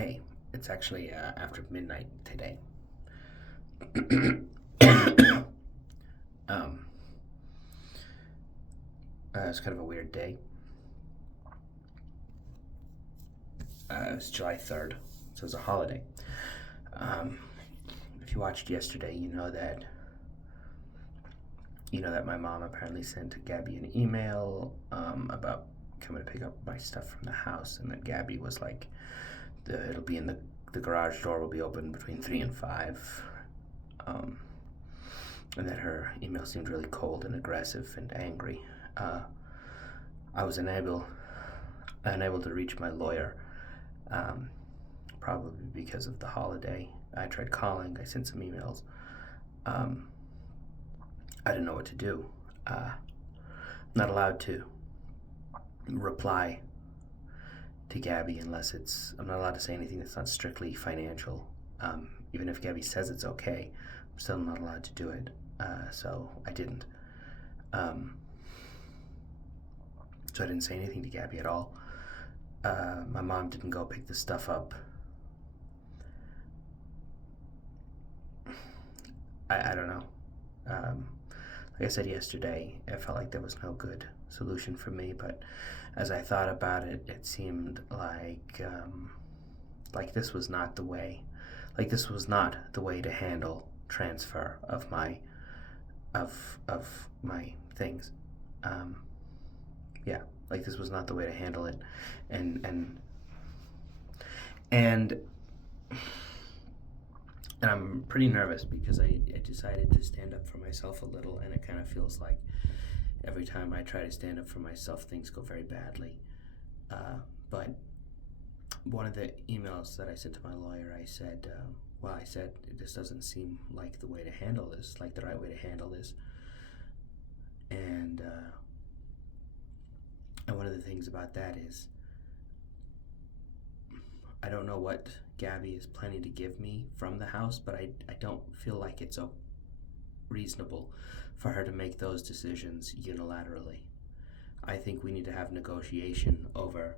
Hey, it's actually after midnight today. um, it's kind of a weird day. It's July 3rd, so it's a holiday. Um, if you watched yesterday, you know that my mom apparently sent Gabby an email about coming to pick up my stuff from the house, and that Gabby was like, it'll be in the garage door will be open between 3 and 5. Um, and that her email seemed really cold and aggressive and angry. Uh, I was unable to reach my lawyer, um, probably because of the holiday. I tried calling. I sent some emails. Um, I didn't know what to do. I'm not allowed to reply to Gabby unless I'm not allowed to say anything that's not strictly financial. Even if Gabby says it's okay, I'm still not allowed to do it. So I didn't. Um, so I didn't say anything to Gabby at all. My mom didn't go pick the stuff up. I don't know. Like I said yesterday, I felt like there was no good solution for me, but as I thought about it, it seemed like this was not the way. Like this was not the way to handle transfer of my things. Um, yeah, like this was not the way to handle it, and and and and I'm pretty nervous because I decided to stand up for myself a little, and it kind of feels like every time I try to stand up for myself, things go very badly. But one of the emails that I sent to my lawyer, I said, this doesn't seem like the way to handle this, like the right way to handle this. And one of the things about that is I don't know what Gabby is planning to give me from the house, but I don't feel like it's reasonable for her to make those decisions unilaterally. I think we need to have negotiation over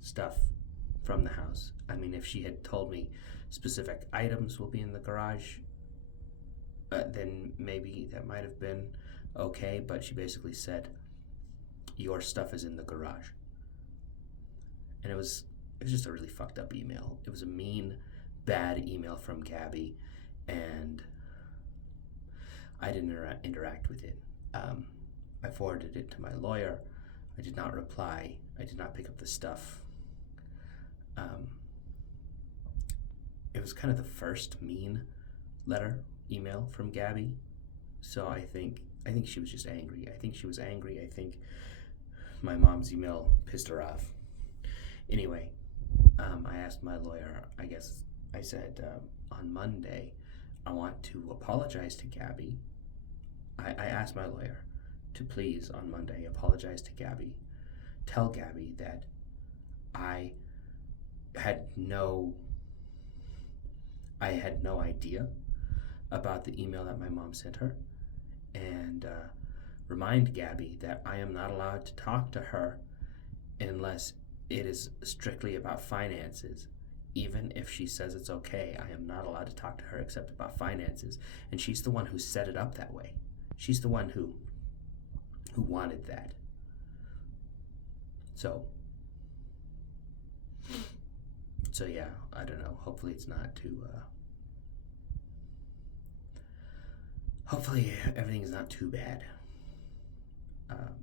stuff from the house. I mean, if she had told me specific items will be in the garage, then maybe that might have been okay, but she basically said, your stuff is in the garage. And it was just a really fucked up email. It was a mean, bad email from Gabby, and I didn't interact with it. I forwarded it to my lawyer. I did not reply. I did not pick up the stuff. Um, it was kind of the first mean email from Gabby. So I think she was just angry. I think she was angry. I think my mom's email pissed her off. Anyway, I asked my lawyer, I said on Monday, I want to apologize to Gabby. I asked my lawyer to please on Monday apologize to Gabby. Tell Gabby that I had no I had no idea about the email that my mom sent her, and remind Gabby that I am not allowed to talk to her unless it is strictly about finances. Even if she says it's okay, I am not allowed to talk to her except about finances. And she's the one who set it up that way. She's the one who wanted that. So yeah, I don't know. Hopefully it's not too. Hopefully everything's not too bad. Um,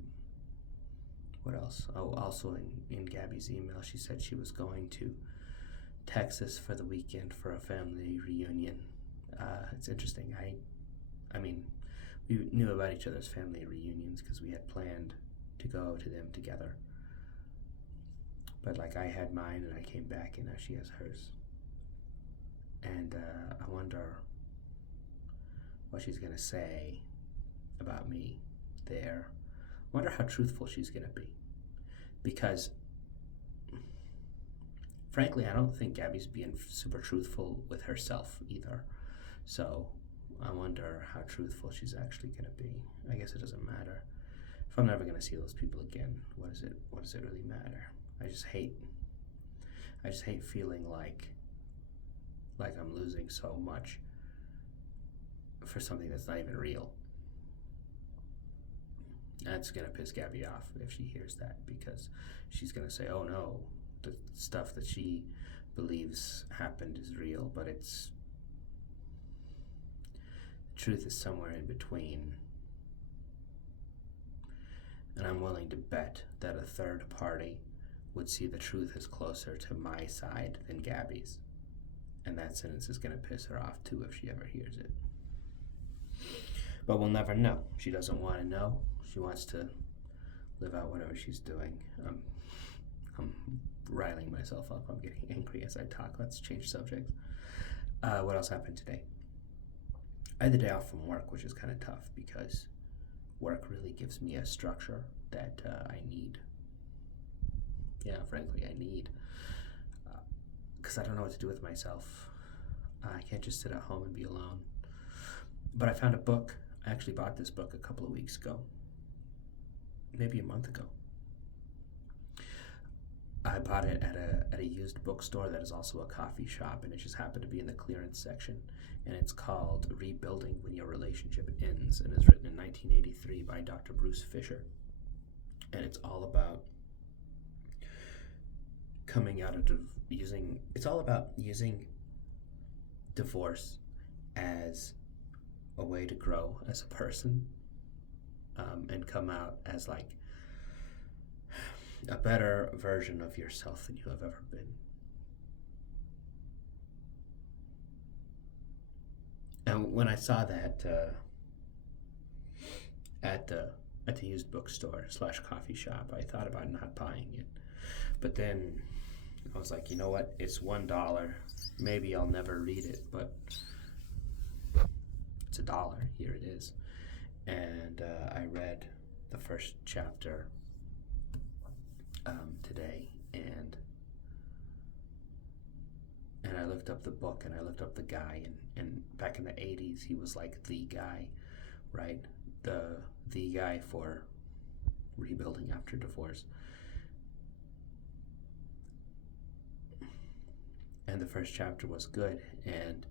what else? Oh, also in Gabby's email, she said she was going to Texas for the weekend for a family reunion. It's interesting. I mean, we knew about each other's family reunions because we had planned to go to them together. But like I had mine and I came back and now she has hers. And I wonder what she's gonna say about me there. I wonder how truthful she's gonna be. Because frankly, I don't think Gabby's being super truthful with herself either. So I wonder how truthful she's actually going to be. I guess it doesn't matter. If I'm never going to see those people again, what does it really matter? I just hate feeling like I'm losing so much for something that's not even real. That's gonna piss Gabi off if she hears that, because she's gonna say, "Oh no, the stuff that she believes happened is real," but the truth is somewhere in between. And I'm willing to bet that a third party would see the truth as closer to my side than Gabi's. And that sentence is going to piss her off too if she ever hears it. But we'll never know. She doesn't want to know. She wants to live out whatever she's doing. I'm riling myself up. I'm getting angry as I talk. Let's change subjects. What else happened today? I had the day off from work, which is kind of tough because work really gives me a structure that I need. Yeah, frankly, I need. Because I don't know what to do with myself. I can't just sit at home and be alone. But I found a book. I actually bought this book a couple of weeks ago. Maybe a month ago. I bought it at a used bookstore that is also a coffee shop, and it just happened to be in the clearance section. And it's called Rebuilding When Your Relationship Ends, and it's written in 1983 by Dr. Bruce Fisher. And it's all about using divorce as a way to grow as a person, and come out as like a better version of yourself than you have ever been. And when I saw that at the used bookstore / coffee shop, I thought about not buying it. But then I was like, you know what? It's $1. Maybe I'll never read it, but it's $1. Here it is. And I read the first chapter today, and I looked up the book, and I looked up the guy, and back in the 80s he was like the guy, right? The guy for rebuilding after divorce. And the first chapter was good, and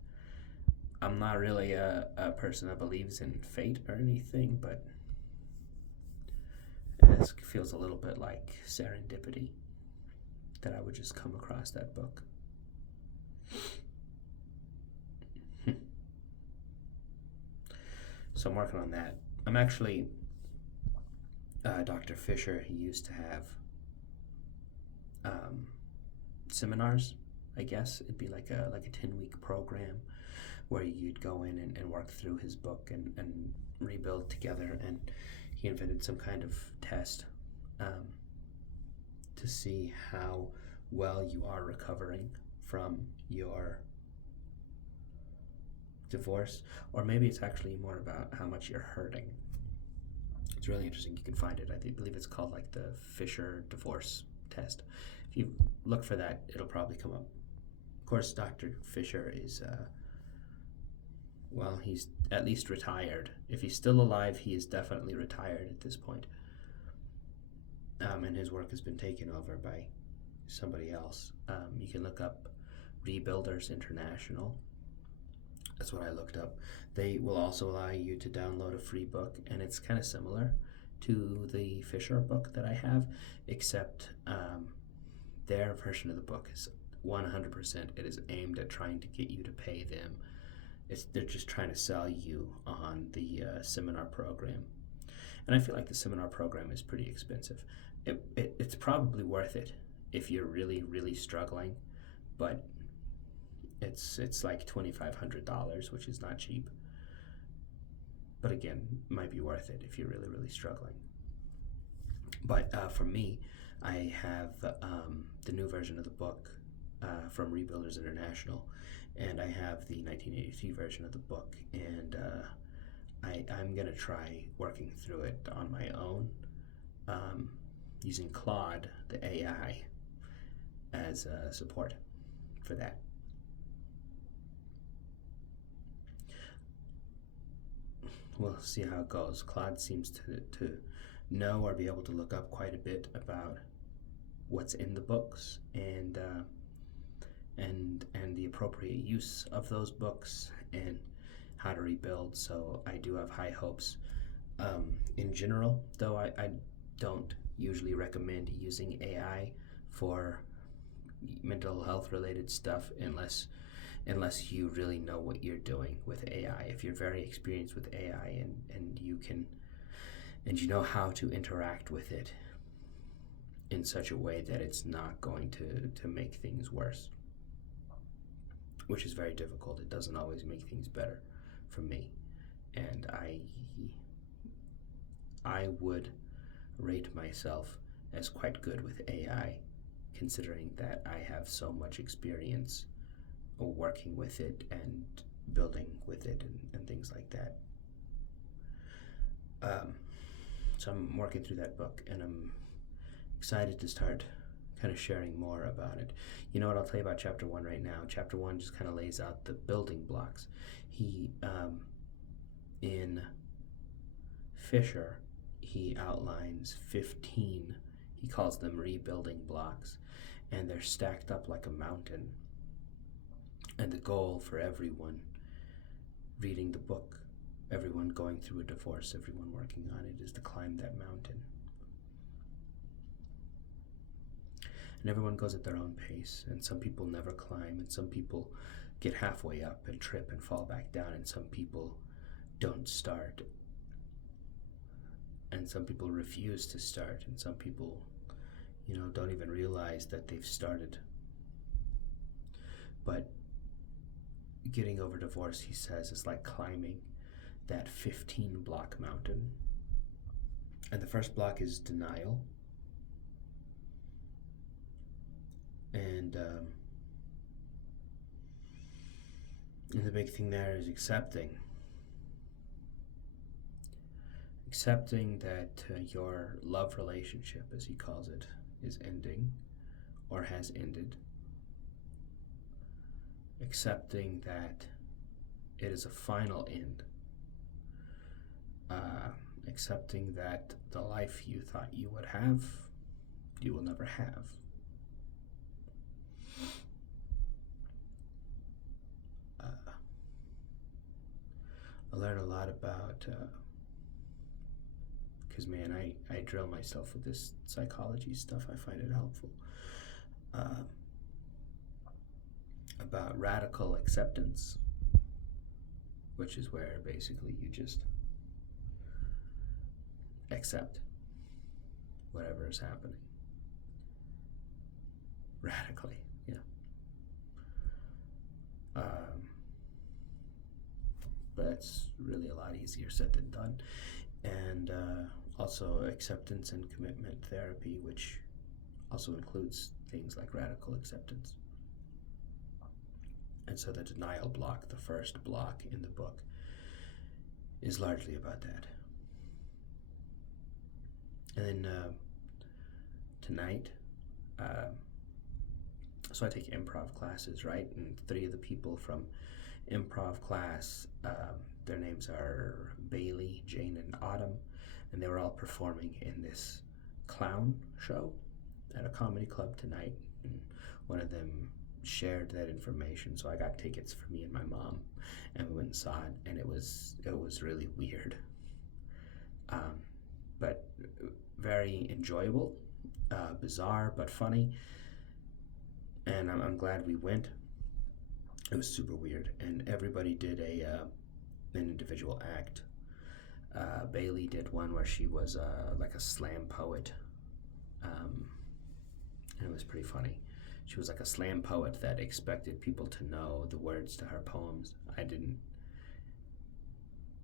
I'm not really a person that believes in fate or anything, but it feels a little bit like serendipity that I would just come across that book. So I'm working on that. I'm actually Dr. Fisher. He used to have seminars. I guess it'd be like a 10-week program where you'd go in and work through his book and rebuild together. And he invented some kind of test to see how well you are recovering from your divorce, or maybe it's actually more about how much you're hurting. It's really interesting. You can find it. I believe it's called like the Fisher divorce test. If you look for that, it'll probably come up. Of course, Dr. Fisher is he's at least retired. If he's still alive, he is definitely retired at this point. And his work has been taken over by somebody else. You can look up Rebuilders International. That's what I looked up. They will also allow you to download a free book, and it's kind of similar to the Fisher book that I have, except their version of the book is 100%. It is aimed at trying to get you to pay them. They're just trying to sell you on the seminar program. And I feel like the seminar program is pretty expensive. It's probably worth it if you're really, really struggling, but it's like $2,500, which is not cheap. But again, might be worth it if you're really, really struggling. But for me, I have the new version of the book from Rebuilders International, and I have the 1983 version of the book, and I'm going to try working through it on my own, using Claude, the AI, as support for that. We'll see how it goes. Claude seems to know or be able to look up quite a bit about what's in the books, and and the appropriate use of those books and how to rebuild. So I do have high hopes. In general, though, I don't usually recommend using AI for mental health related stuff unless you really know what you're doing with AI. If you're very experienced with AI and you know how to interact with it in such a way that it's not going to make things worse, which is very difficult. It doesn't always make things better for me. And I would rate myself as quite good with AI, considering that I have so much experience working with it and building with it and things like that. So I'm working through that book, and I'm excited to start kind of sharing more about it. You know what, I'll tell you about chapter 1 right now. Chapter 1 just kind of lays out the building blocks. In Fisher, he outlines 15, he calls them rebuilding blocks, and they're stacked up like a mountain. And the goal for everyone reading the book, everyone going through a divorce, everyone working on it, is to climb that mountain. And everyone goes at their own pace, and some people never climb, and some people get halfway up and trip and fall back down, and some people don't start, and some people refuse to start, and some people, don't even realize that they've started. But getting over divorce, he says, is like climbing that 15-block mountain. And the first block is denial. And the big thing there is accepting that your love relationship, as he calls it, is ending or has ended. Accepting that it is a final end. Accepting that the life you thought you would have, you will never have. I learned a lot about, because man, I drill myself with this psychology stuff. I find it helpful. About radical acceptance, which is where basically you just accept whatever is happening radically. But it's really a lot easier said than done. And also acceptance and commitment therapy, which also includes things like radical acceptance. And so the denial block, the first block in the book, is largely about that. And then tonight, so I take improv classes, right? And 3 of the people from improv class, their names are Bailey, Jane, and Autumn, and they were all performing in this clown show at a comedy club tonight. And one of them shared that information, so I got tickets for me and my mom, and we went and saw it, and it was really weird, but very enjoyable, bizarre but funny, and I'm glad we went. It was super weird, and everybody did an individual act. Bailey did one where she was like a slam poet, and it was pretty funny. She was like a slam poet that expected people to know the words to her poems. I didn't.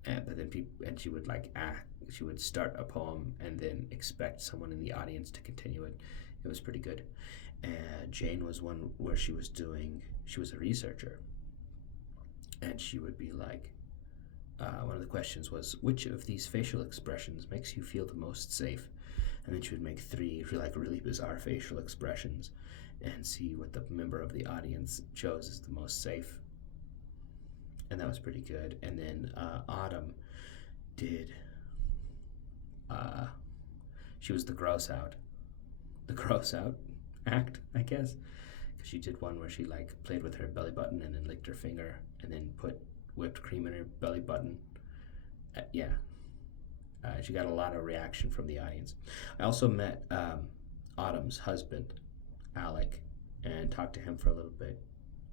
But then she would she would start a poem and then expect someone in the audience to continue it. It was pretty good. Jane was one where she was a researcher, and she would be like, one of the questions was, which of these facial expressions makes you feel the most safe? And then she would make 3 really bizarre facial expressions and see what the member of the audience chose as the most safe. And that was pretty good. And then Autumn did, she was the gross out act, I guess, because She did one where she like played with her belly button and then licked her finger and then put whipped cream in her belly button. Yeah, she got a lot of reaction from the audience. I also met Autumn's husband, Alec, and talked to him for a little bit,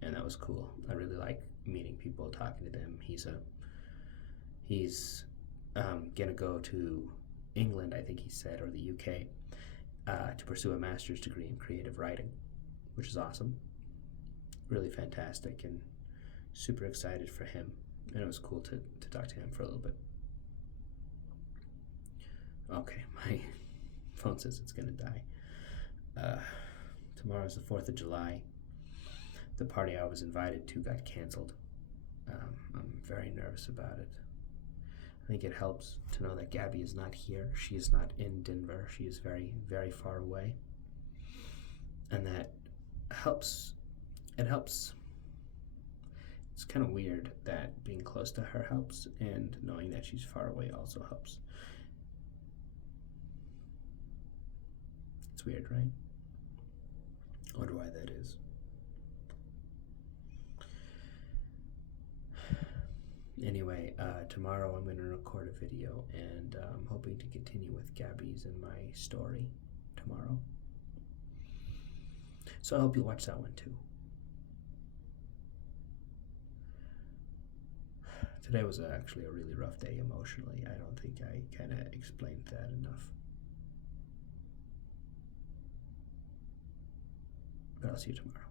and that was cool. I really like meeting people, talking to them. He's gonna go to England, I think he said, or the UK, to pursue a master's degree in creative writing, which is awesome. Really fantastic, and super excited for him. And it was cool to talk to him for a little bit. Okay, my phone says it's gonna die. Tomorrow's the 4th of July. The party I was invited to got canceled. I'm very nervous about it. I think it helps to know that Gabi is not here. She is not in Denver. She is very, very far away. And that helps. It helps. It's kind of weird that being close to her helps, and knowing that she's far away also helps. It's weird, right? I wonder why that is. Anyway, tomorrow I'm going to record a video, and I'm hoping to continue with Gabi's and my story tomorrow. So I hope you'll watch that one too. Today was actually a really rough day emotionally. I don't think I kind of explained that enough. But I'll see you tomorrow.